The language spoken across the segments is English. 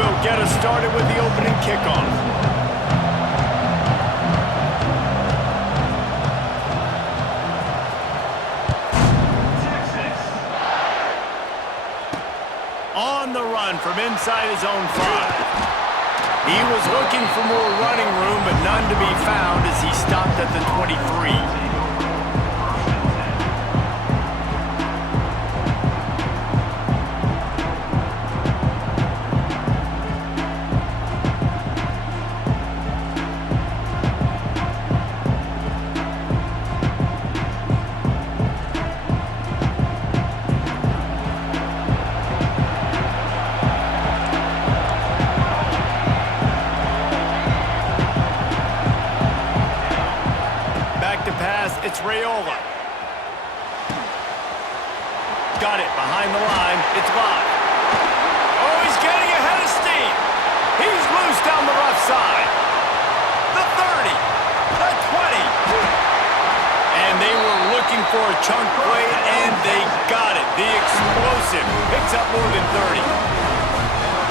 will get us started with the opening kickoff. On the run from inside his own 5. He was looking for more running room, but none to be found as he stopped at the 23. It's Raiola. Got it behind the line. It's live. Oh, he's getting ahead of steam. He's loose down the left side. The 30. The 20. And they were looking for a chunk play, and they got it. The explosive picks up more than 30.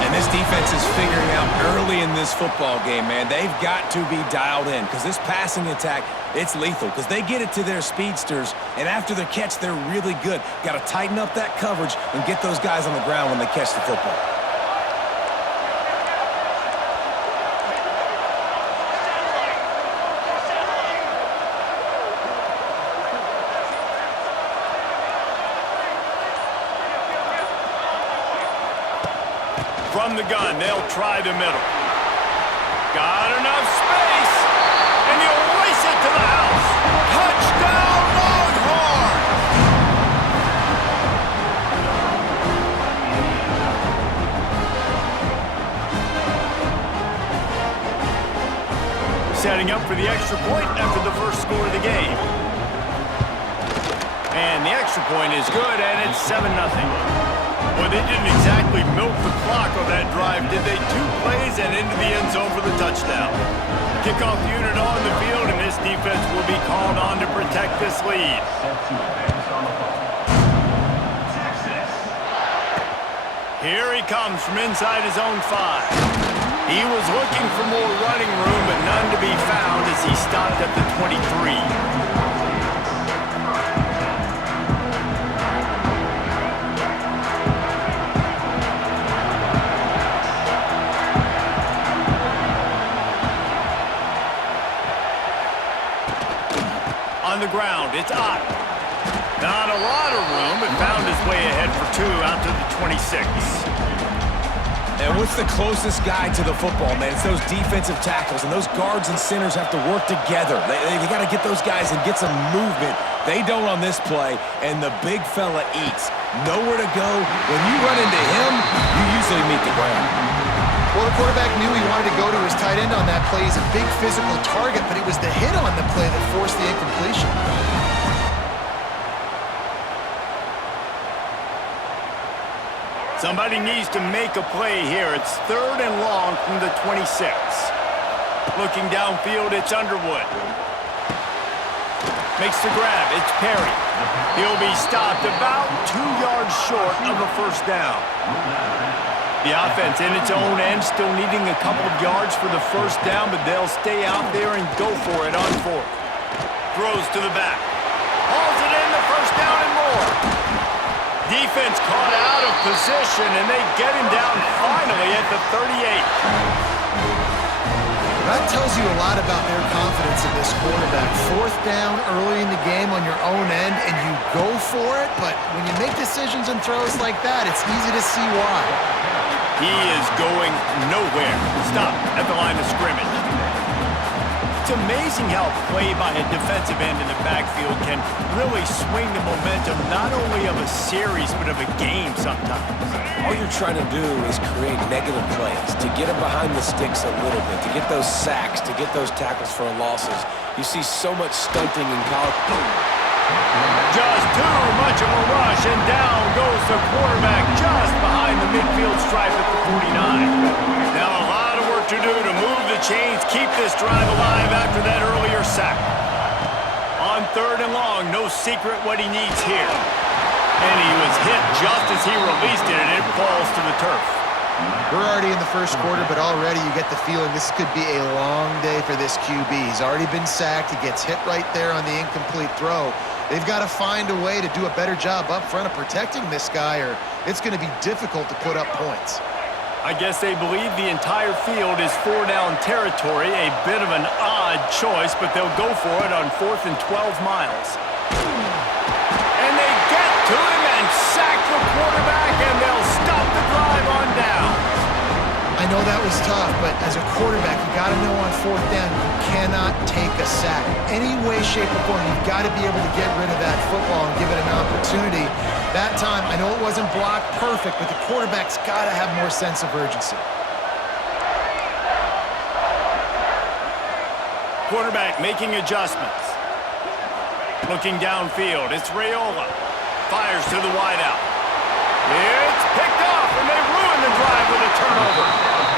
And this defense is figuring out early in this football game, man. They've got to be dialed in because this passing attack, it's lethal because they get it to their speedsters, and after the catch, they're really good. Got to tighten up that coverage and get those guys on the ground when they catch the football. From the gun, they'll try the middle. Got enough space, and he'll race it to the house. Touchdown, Longhorns! Setting up for the extra point after the first score of the game. And the extra point is good, and it's 7-0. Well, they didn't exactly milk the clock on that drive, did they? 2 plays and into the end zone for the touchdown. Kickoff unit on the field, and this defense will be called on to protect this lead. Here he comes from inside his own 5. He was looking for more running room, but none to be found as he stopped at the 23. On the ground, it's Ott. Not a lot of room, but found his way ahead for 2 out to the 26. And what's the closest guy to the football, man? It's those defensive tackles, and those guards and centers have to work together. They got to get those guys and get some movement. They don't on this play, and the big fella eats. Nowhere to go. When you run into him, you usually meet the ground. Well, the quarterback knew he wanted to go to his tight end on that play. He's a big physical target, but it was the hit on the play that forced the incompletion. Somebody needs to make a play here. It's 3rd and long from the 26. Looking downfield, it's Underwood. Makes the grab, it's Perry. He'll be stopped about 2 yards short of a first down. The offense in its own end still needing a couple of yards for the first down, but they'll stay out there and go for it on 4th. Throws to the back. Hauls it in, the first down and more. Defense caught out of position, and they get him down finally at the 38. That tells you a lot about their confidence in this quarterback. 4th down early in the game on your own end, and you go for it, but when you make decisions and throws like that, it's easy to see why. He is going nowhere. Stop at the line of scrimmage. It's amazing how play by a defensive end in the backfield can really swing the momentum not only of a series but of a game sometimes. All you're trying to do is create negative plays, to get them behind the sticks a little bit, to get those sacks, to get those tackles for losses. You see so much stunting in college. Just too much of a rush, and down goes the quarterback just behind the midfield stripe at the 49. Now a lot of work to do to move the chains, keep this drive alive after that earlier sack. On 3rd and long, no secret what he needs here. And he was hit just as he released it, and it falls to the turf. We're already in the first quarter, but already you get the feeling this could be a long day for this QB. He's already been sacked. He gets hit right there on the incomplete throw. They've got to find a way to do a better job up front of protecting this guy, or it's going to be difficult to put up points. I guess they believe the entire field is 4-down territory, a bit of an odd choice, but they'll go for it on 4th and 12 miles. And they get to him and sack the quarterback, and they'll stop the drive on down. I know that was tough, but as a quarterback, you got to know on 4th down, you cannot take a sack. Any way, shape, or form, you've got to be able to get rid of that football and give it an opportunity. That time, I know it wasn't blocked perfect, but the quarterback's got to have more sense of urgency. Quarterback making adjustments. Looking downfield, it's Raiola. Fires to the wideout. It's picked off, and they ruin the drive with a turnover.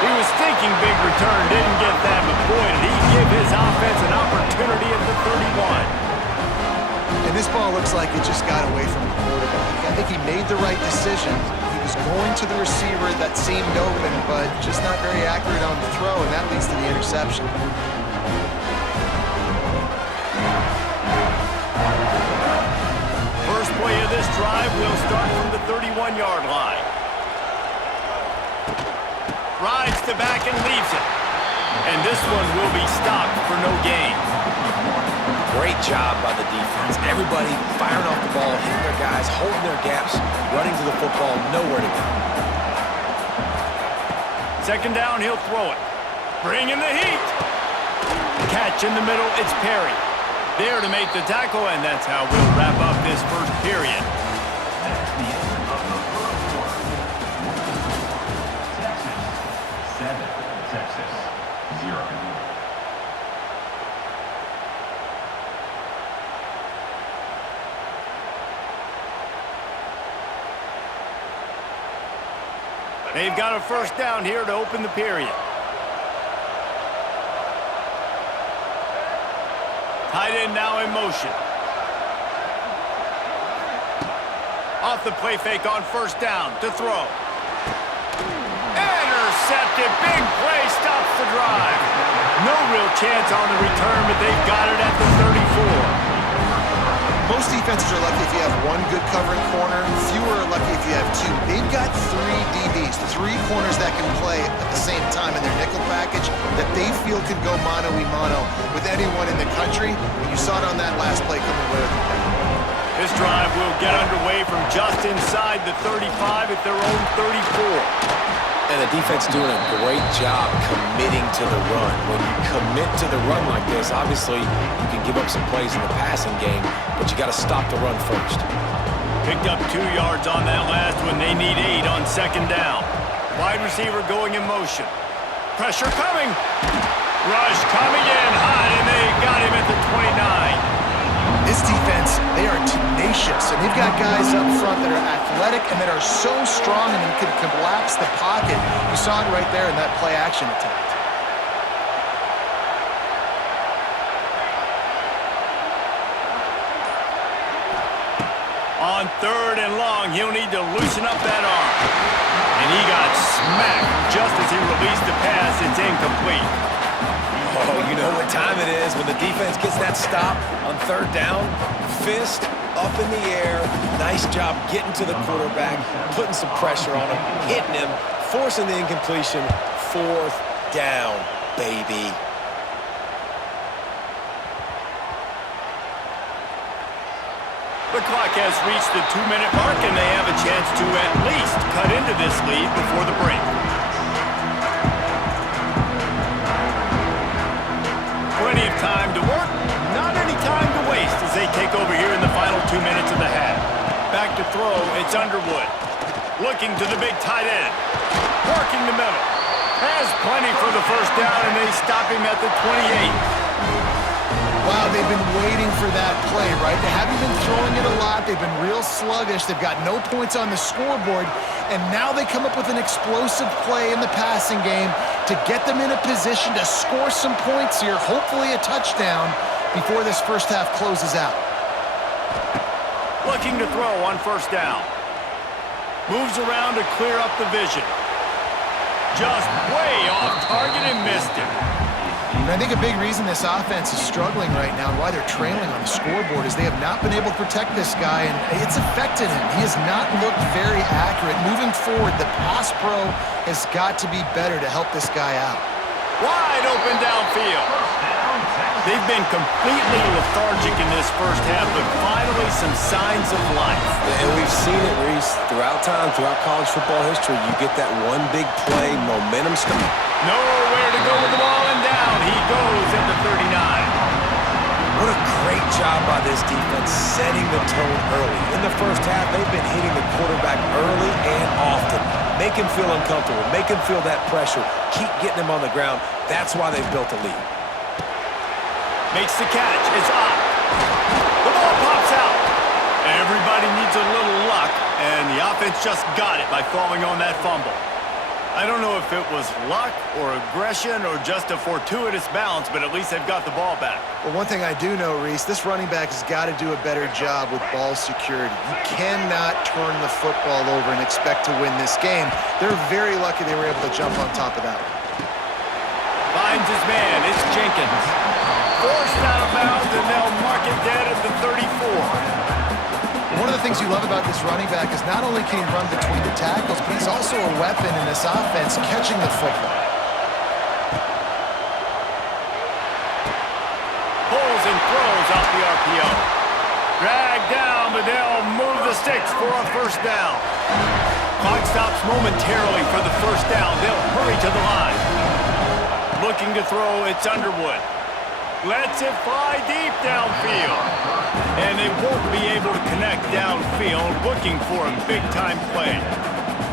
He was thinking big return, didn't get that, but boy, did he give his offense an opportunity at the 31. And this ball looks like it just got away from the quarterback. I think he made the right decision. He was going to the receiver that seemed open, but just not very accurate on the throw, and that leads to the interception. First play of this drive will start from the 31-yard line. Rides to back and leaves it. And this one will be stopped for no gain. Great job by the defense. Everybody firing off the ball, hitting their guys, holding their gaps, running to the football, nowhere to go. Second down, he'll throw it. Bringing the heat. Catch in the middle, it's Perry. There to make the tackle, and that's how we'll wrap up this first period. That's the end of the first quarter. Texas 7, Texas 0. They've got a first down here to open the period. Tight end now in motion. Off the play fake on first down to throw. Intercepted. Big play stops the drive. No real chance on the return, but they've got it at the 34. Most defenses are lucky if you have one good covering corner. Fewer are lucky if you have two. They've got 3 DBs, 3 corners that can play at the same time in their nickel package that they feel can go mano-a-mano with anyone in the country. And you saw it on that last play coming away with the pick. This drive will get underway from just inside the 35 at their own 34. And the defense doing a great job committing to the run. When you commit to the run like this, obviously you can give up some plays in the passing game, but you got to stop the run first. Picked up 2 yards on that last one. They need 8 on second down. Wide receiver going in motion. Pressure coming. Rush coming in high, and they got him at the 29. This defense, they are tenacious, and they've got guys up front that are athletic and that are so strong and can collapse the pocket. You saw it right there in that play-action attempt. On third and long, he'll need to loosen up that arm. And he got smacked just as he released the pass. It's incomplete. Oh, you know what time it is when the defense gets that stop on third down. Fist up in the air. Nice job getting to the quarterback, putting some pressure on him, hitting him, forcing the incompletion. 4th down, baby. The clock has reached the 2-minute mark, and they have a chance to at least cut into this lead before the break. Plenty of time to work, not any time to waste as they take over here in the final 2 minutes of the half. Back to throw, it's Underwood. Looking to the big tight end. Working the middle. Has plenty for the first down, and they stop him at the 28. Wow, they've been waiting for that play, right? They haven't been throwing it a lot. They've been real sluggish. They've got no points on the scoreboard, and now they come up with an explosive play in the passing game to get them in a position to score some points here, hopefully a touchdown, before this first half closes out. Looking to throw on first down. Moves around to clear up the vision. Just way off target and missed it. And I think a big reason this offense is struggling right now and why they're trailing on the scoreboard is they have not been able to protect this guy, and it's affected him. He has not looked very accurate. Moving forward, the pass pro has got to be better to help this guy out. Wide open downfield. They've been completely lethargic in this first half, but finally some signs of life. And we've seen it, Reese, throughout college football history. You get that one big play, momentum stop. Nowhere to go with the ball, and down he goes at the 39. What a great job by this defense setting the tone early. In the first half, they've been hitting the quarterback early and often. Make him feel uncomfortable. Make him feel that pressure. Keep getting him on the ground. That's why they've built a lead. Makes the catch. It's up. The ball pops out. Everybody needs a little luck, and the offense just got it by falling on that fumble. I don't know if it was luck or aggression or just a fortuitous bounce, but at least they've got the ball back. Well, one thing I do know, Reese, this running back has got to do a better job with ball security. You cannot turn the football over and expect to win this game. They're very lucky they were able to jump on top of that one. Finds his man. It's Jenkins. Forced out of bounds, and they'll mark it dead at the 34. One of the things you love about this running back is not only can he run between the tackles, but he's also a weapon in this offense catching the football. Pulls and throws off the RPO. Dragged down, but they'll move the sticks for a first down. Clock stops momentarily for the first down. They'll hurry to the line. Looking to throw, it's Underwood. Lets it fly deep downfield. And they won't be able to connect downfield, looking for a big-time play.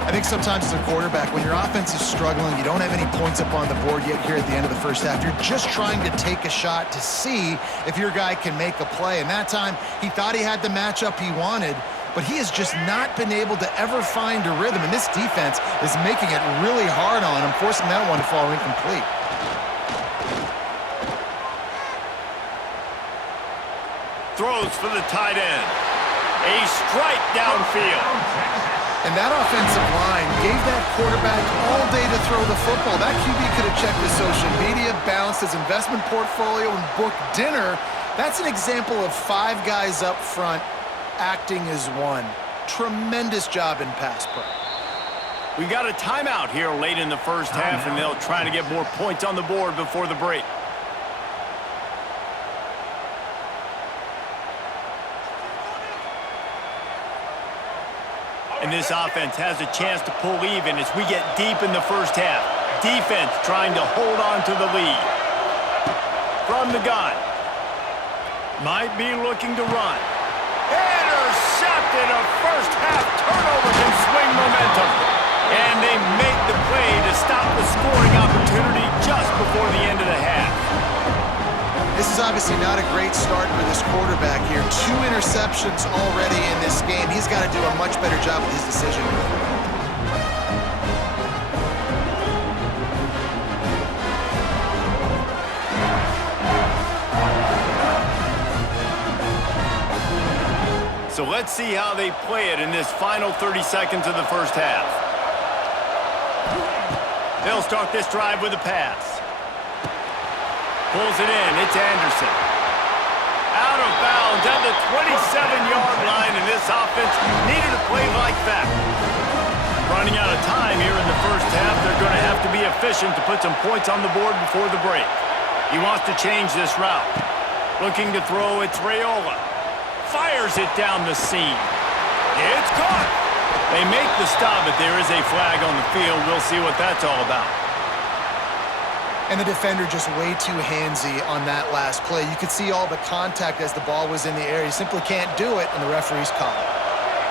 I think sometimes as a quarterback, when your offense is struggling, you don't have any points up on the board yet here at the end of the first half. You're just trying to take a shot to see if your guy can make a play. And that time, he thought he had the matchup he wanted, but he has just not been able to ever find a rhythm. And this defense is making it really hard on him, forcing that one to fall incomplete. Throws for the tight end. A strike downfield. And that offensive line gave that quarterback all day to throw the football. That QB could have checked his social media, balanced his investment portfolio, and booked dinner. That's an example of 5 guys up front acting as one. Tremendous job in pass pro. We got a timeout here late in the first half, and they'll try to get more points on the board before the break. And this offense has a chance to pull even as we get deep in the first half. Defense trying to hold on to the lead. From the gun. Might be looking to run. Intercepted. A first half turnover can swing momentum. And they make the play to stop the scoring opportunity just before the end of the half. This is obviously not a great start for this quarterback here. 2 interceptions already in this game. He's got to do a much better job with his decision. So let's see how they play it in this final 30 seconds of the first half. They'll start this drive with a pass. Pulls it in. It's Anderson. Out of bounds at the 27-yard line, and this offense needed a play like that. Running out of time here in the first half. They're going to have to be efficient to put some points on the board before the break. He wants to change this route. Looking to throw, it's Raiola. Fires it down the seam. It's caught. They make the stop, but there is a flag on the field. We'll see what that's all about. And the defender just way too handsy on that last play. You could see all the contact as the ball was in the air. He simply can't do it, and the referee's caught it.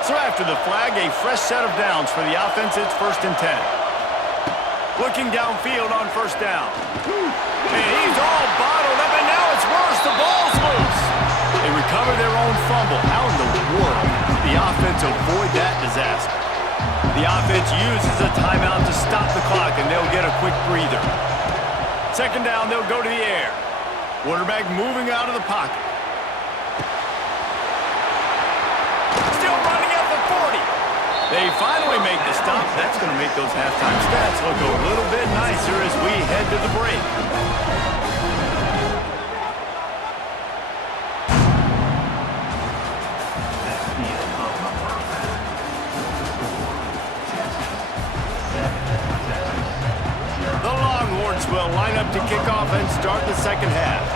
So after the flag, a fresh set of downs for the offense. It's 1st and 10. Looking downfield on first down. And he's all bottled up, and now it's worse. The ball's loose. They recover their own fumble. How in the world did the offense avoid that disaster? The offense uses a timeout to stop the clock, and they'll get a quick breather. 2nd down, they'll go to the air. Quarterback moving out of the pocket. Still running at the 40. They finally make the stop. That's going to make those halftime stats look a little to the break. That's the end of the first half. Texas 7, Texas 0. The Longhorns will line up to kick off and start the second half.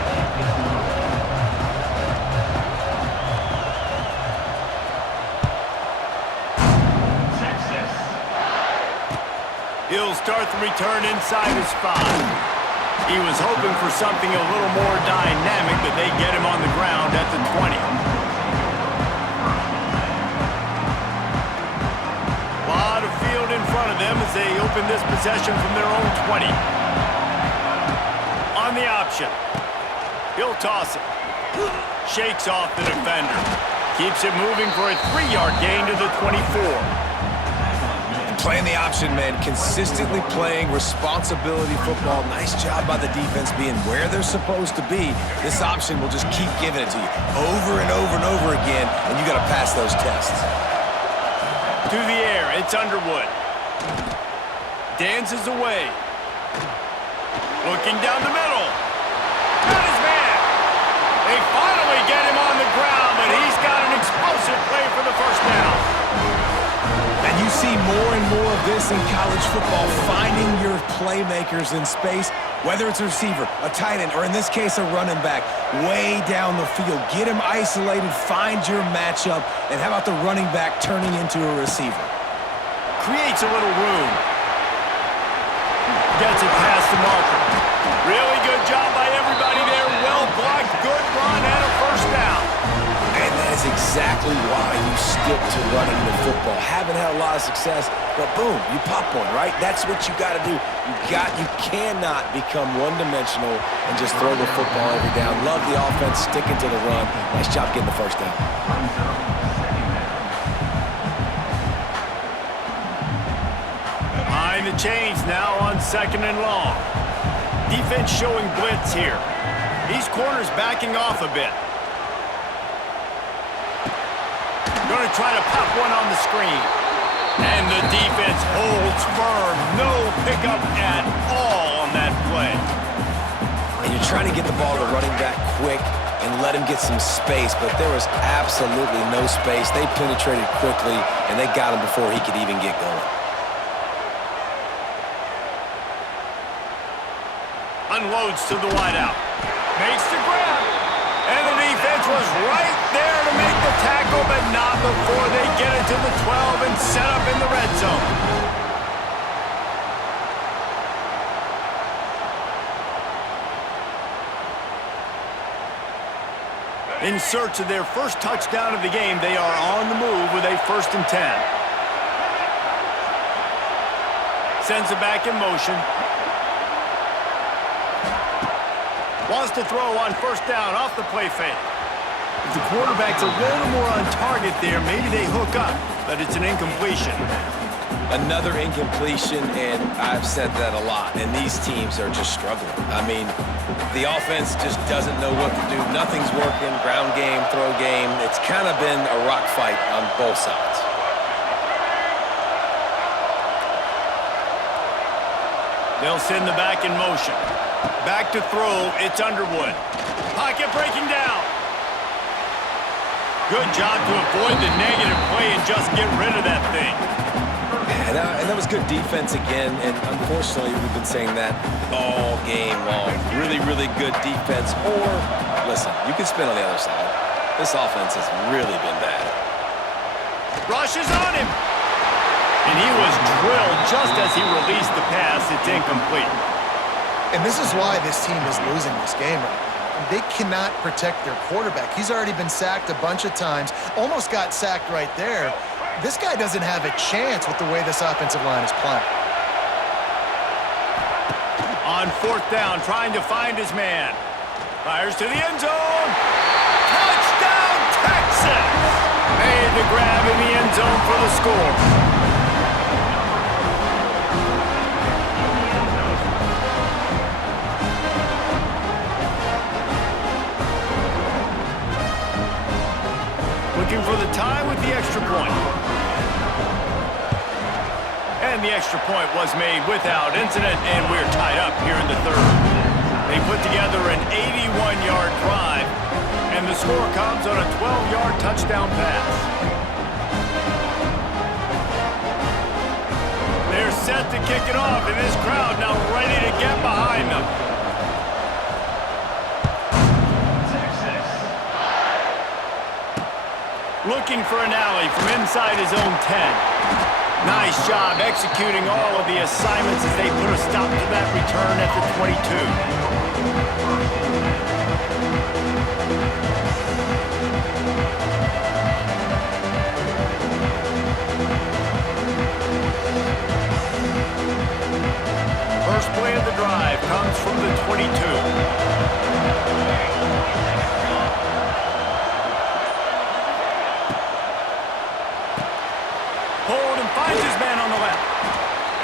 He'll start the return inside his 5. He was hoping for something a little more dynamic, but they get him on the ground at the 20. A lot of field in front of them as they open this possession from their own 20. On the option. He'll toss it. Shakes off the defender. Keeps it moving for a 3-yard gain to the 24. Playing the option, man, consistently playing responsibility football. Nice job by the defense being where they're supposed to be. This option will just keep giving it to you over and over and over again, and you got to pass those tests. To the air, it's Underwood. Dances away. Looking down the middle. Got his man. They finally get him on the ground, but he's got an explosive play for the first down. And you see more and more of this in college football, finding your playmakers in space, whether it's a receiver, a tight end, or in this case, a running back, way down the field. Get him isolated, find your matchup, and how about the running back turning into a receiver? Creates a little room. Gets it past the marker. Really good job by everybody there. Well blocked, good run, and a first down. And that is exactly why you stick to running the football. Haven't had a lot of success, but boom, you pop one, right? That's what you got to do. You cannot become one-dimensional and just throw the football every down. Love the offense, sticking to the run. Nice job getting the first down. Behind the chains now on 2nd and long. Defense showing blitz here. These corners backing off a bit. Going to try to pop one on the screen. And the defense holds firm. No pickup at all on that play. And you're trying to get the ball to running back quick and let him get some space, but there was absolutely no space. They penetrated quickly, and they got him before he could even get going. Unloads to the wideout. Makes the grab. And the defense was right there to make the tackle, but not before they get it to the 12 and set up in the red zone. In search of their first touchdown of the game, they are on the move with a 1st and 10. Sends it back in motion. Wants to throw on 1st down off the play fake. If the quarterback's a little more on target there, maybe they hook up, but it's an incompletion. Another incompletion, and I've said that a lot, and these teams are just struggling. I mean, the offense just doesn't know what to do. Nothing's working, ground game, throw game. It's kind of been a rock fight on both sides. They'll send the back in motion. Back to throw, it's Underwood. Pocket breaking down. Good job to avoid the negative play and just get rid of that thing. And that was good defense again, and unfortunately, we've been saying that all game long. Really, really good defense. Or, listen, you can spin on the other side. This offense has really been bad. Rushes on him. And he was drilled just as he released the pass. It's incomplete. And this is why this team is losing this game right now. They cannot protect their quarterback. He's already been sacked a bunch of times, almost got sacked right there. This guy doesn't have a chance with the way this offensive line is playing. On 4th down, trying to find his man. Fires to the end zone. Touchdown, Texas! Made the grab in the end zone for the score. Looking for the tie with the extra point. And And the extra point was made without incident, and we're tied up here in the third. They put together an 81-yard drive, and the score comes on a 12-yard touchdown pass. They're set to kick it off, and this crowd now ready to get behind them. Looking for an alley from inside his own 10. Nice job executing all of the assignments as they put a stop to that return at the 22. First play of the drive comes from the 22. Finds his man on the left.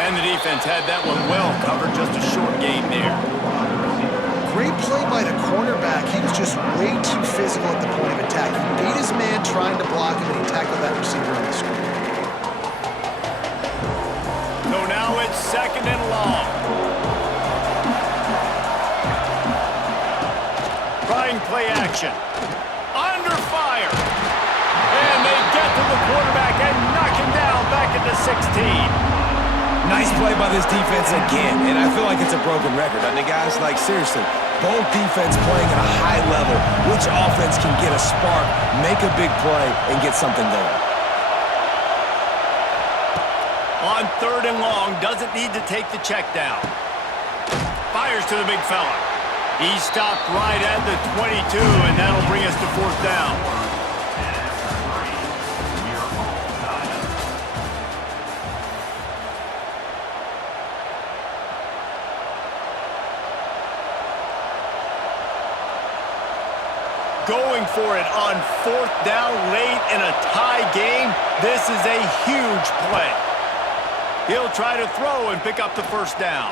And the defense had that one well covered, just a short gain there. Great play by the cornerback. He was just way too physical at the point of attack. He beat his man trying to block him, and he tackled that receiver on the screen. So now it's 2nd and long. Trying play action. Under fire. And they get to the quarterback and knock him down back at the 16. Nice play by this defense again, and I feel like it's a broken record. I mean, guys, like, seriously, both defense playing at a high level. Which offense can get a spark, make a big play, and get something going? On 3rd and long, doesn't need to take the check down. Fires to the big fella. He stopped right at the 22, and that'll bring us to 4th down. Going for it on 4th down late in a tie game. This is a huge play. He'll try to throw and pick up the 1st down.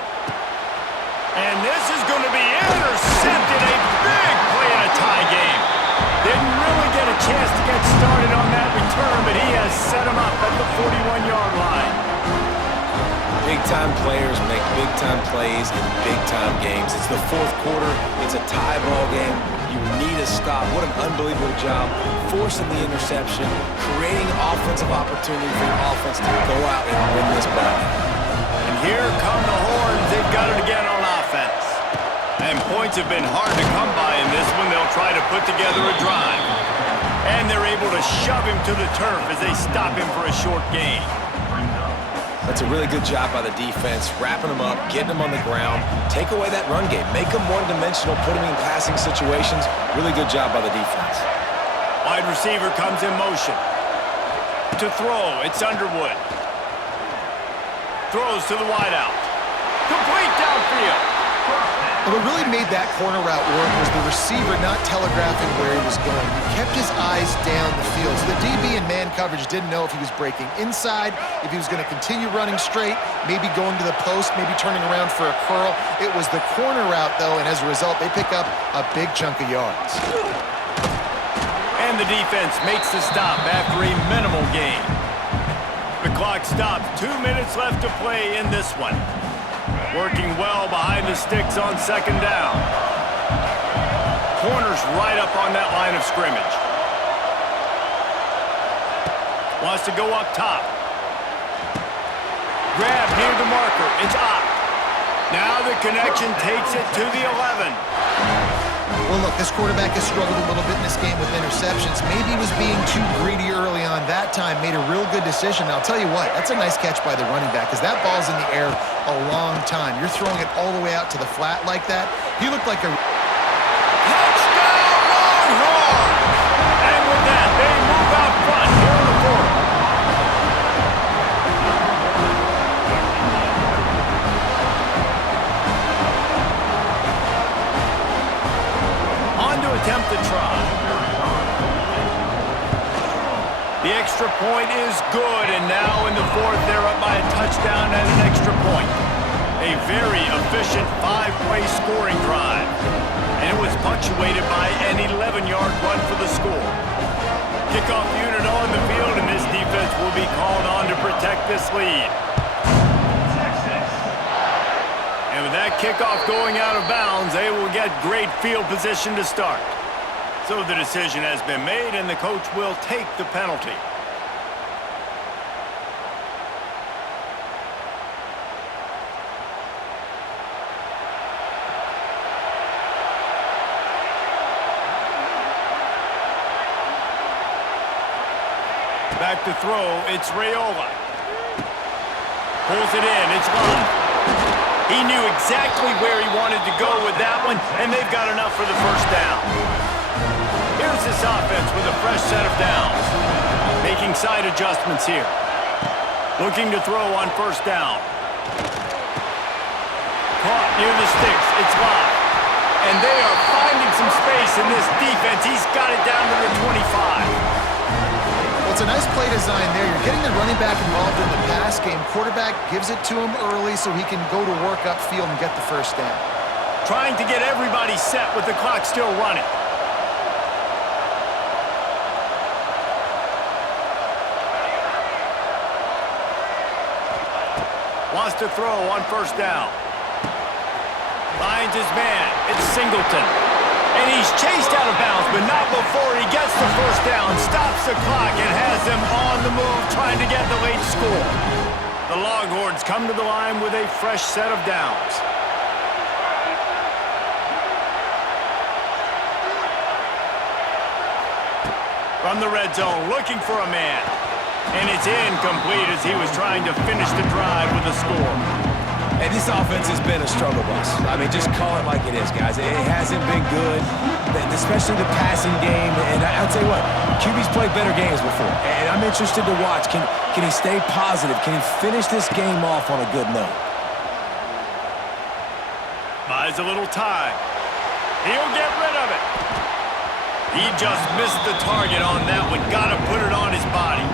And this is going to be intercepted. A big play in a tie game. Didn't really get a chance to get started on that return, but he has set him up at the 41-yard line. Big-time players make big-time plays in big-time games. It's the 4th quarter. It's a tie ball game. You need a stop. What an unbelievable job forcing the interception, creating offensive opportunity for your offense to go out and win this battle. And here come the Horns. They've got it again on offense. And points have been hard to come by in this one. They'll try to put together a drive. And they're able to shove him to the turf as they stop him for a short gain. That's a really good job by the defense, wrapping them up, getting them on the ground, take away that run game, make them one-dimensional, put them in passing situations. Really good job by the defense. Wide receiver comes in motion. To throw, it's Underwood. Throws to the wideout. Complete downfield. What really made that corner route work was the receiver not telegraphing where he was going. He kept his eyes down the field. So the DB in man coverage didn't know if he was breaking inside, if he was going to continue running straight, maybe going to the post, maybe turning around for a curl. It was the corner route, though, and as a result, they pick up a big chunk of yards. And the defense makes the stop after a minimal gain. The clock stops. 2 minutes left to play in this one. Working well behind the sticks on 2nd down. Corner's right up on that line of scrimmage. Wants to go up top. Grab near the marker. It's up. Now the connection takes it to the 11. Well, look, this quarterback has struggled a little bit in this game with interceptions. Maybe he was being too greedy early on that time, made a real good decision. I'll tell you what, that's a nice catch by the running back because that ball's in the air a long time. You're throwing it all the way out to the flat like that. He looked like a... Touchdown, Longhorns! And with that, they move out front here in the 4th. On to attempt the try. The extra point is good, and now in the 4th, they're up by a touchdown and an extra point. A very efficient 5-play scoring drive. And it was punctuated by an 11-yard run for the score. Kickoff unit on the field, and this defense will be called on to protect this lead. And with that kickoff going out of bounds, they will get great field position to start. So the decision has been made, and the coach will take the penalty. Back to throw, it's Raiola. Pulls it in, it's live. He knew exactly where he wanted to go with that one, and they've got enough for the first down. Here's this offense with a fresh set of downs. Making side adjustments here. Looking to throw on first down. Caught near the sticks, it's live. And they are finding some space in this defense. He's got it down to the 25. It's a nice play design there. You're getting the running back involved in the pass game. Quarterback gives it to him early so he can go to work upfield and get the first down. Trying to get everybody set with the clock still running. Wants to throw on first down. Finds his man. It's Singleton. And he's chased out of bounds, but not before he gets the first down, stops the clock, and has them on the move trying to get the late score. The Longhorns come to the line with a fresh set of downs. From the red zone, looking for a man. And it's incomplete as he was trying to finish the drive with a score. And this offense has been a struggle bus. I mean, just call it like it is, guys. It hasn't been good, especially the passing game. And I'll tell you what, QB's played better games before. And I'm interested to watch. Can he stay positive? Can he finish this game off on a good note? Buys a little time. He'll get rid of it. He just missed the target on that one. Got to put it on his body.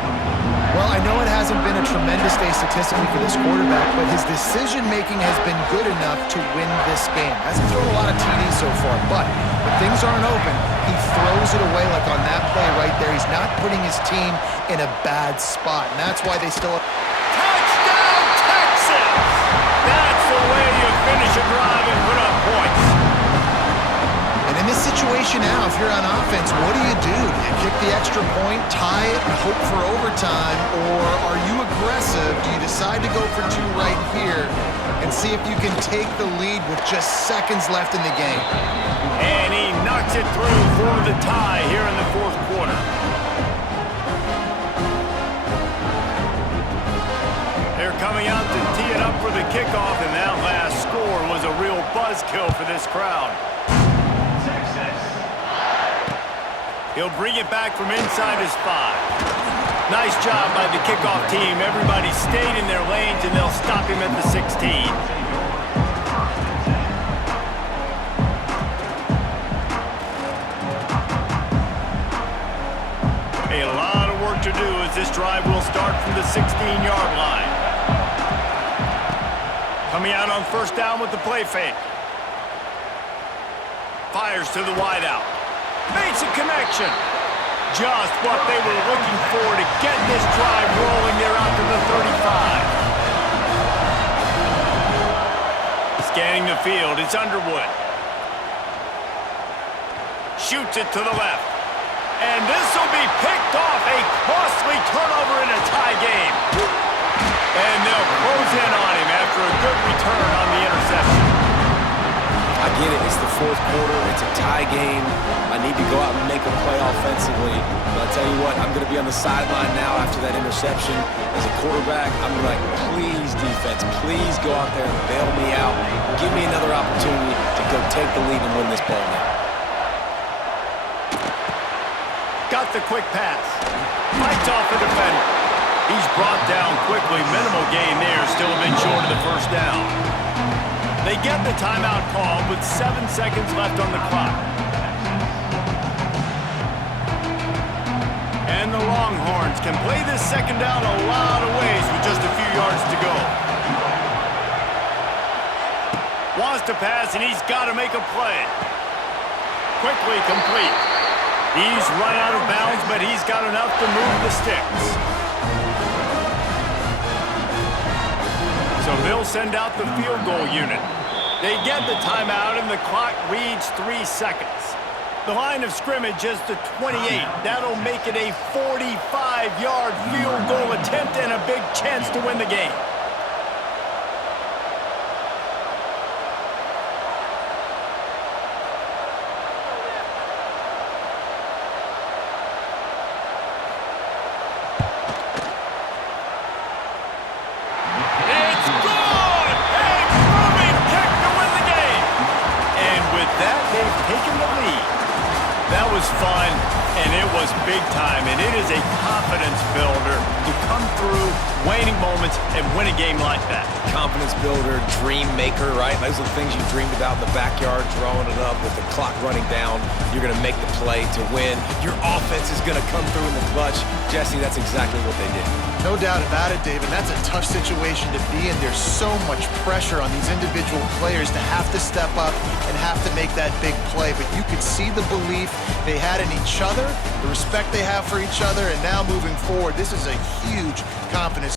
Well, I know it hasn't been a tremendous day statistically for this quarterback, but his decision-making has been good enough to win this game. Hasn't thrown a lot of TDs so far, but when things aren't open, he throws it away like on that play right there. He's not putting his team in a bad spot, and that's why they still... Touchdown, Texas! That's the way you finish a drive and put up points. And in this situation now, if you're on offense, what do? Do you kick the extra point, tie it, and hope for overtime, or are you aggressive? Do you decide to go for two right here and see if you can take the lead with just seconds left in the game? And he knocks it through for the tie here in the fourth quarter. They're coming out to tee it up for the kickoff, and that last score was a real buzzkill for this crowd. He'll bring it back from inside his 5. Nice job by the kickoff team. Everybody stayed in their lanes, and they'll stop him at the 16. A lot of work to do as this drive will start from the 16-yard line. Coming out on first down with the play fake. Fires to the wideout. Makes a connection. Just what they were looking for to get this drive rolling there out to the 35. Scanning the field, it's Underwood. Shoots it to the left. And this will be picked off. A costly turnover in a tie game. And they'll close in on him after a good return on the interception. I get it. It's the fourth quarter. It's a tie game. I need to go out and make a play offensively. But I'll tell you what, I'm going to be on the sideline now after that interception. As a quarterback, I'm like, please, defense, please go out there and bail me out. Give me another opportunity to go take the lead and win this ball now. Got the quick pass. Fights off the defender. He's brought down quickly. Minimal gain there. Still a bit short of the first down. They get the timeout called with 7 seconds left on the clock. And the Longhorns can play this second down a lot of ways with just a few yards to go. Wants to pass, and he's got to make a play. Quickly complete. He's run out of bounds, but he's got enough to move the sticks. So they'll send out the field goal unit. They get the timeout, and the clock reads 3 seconds. The line of scrimmage is the 28. That'll make it a 45-yard field goal attempt and a big chance to win the game. It's good! A booming kick to win the game. And with that, they've taken the lead. That was fun, and it was big time, and it is a confidence builder to come through waning moments and win a game like that. Confidence builder, dream maker, right? Those are the things you dreamed about in the backyard, drawing it up with the clock running down. You're going to make the play to win. Your offense is going to come through in the clutch. Jesse, that's exactly what they did. No doubt about it, David. That's a tough situation to be in. There's so much pressure on these individual players to have to step up and have to make that big play. But you could see the belief they had in each other, the respect they have for each other, and now moving forward, this is a huge confidence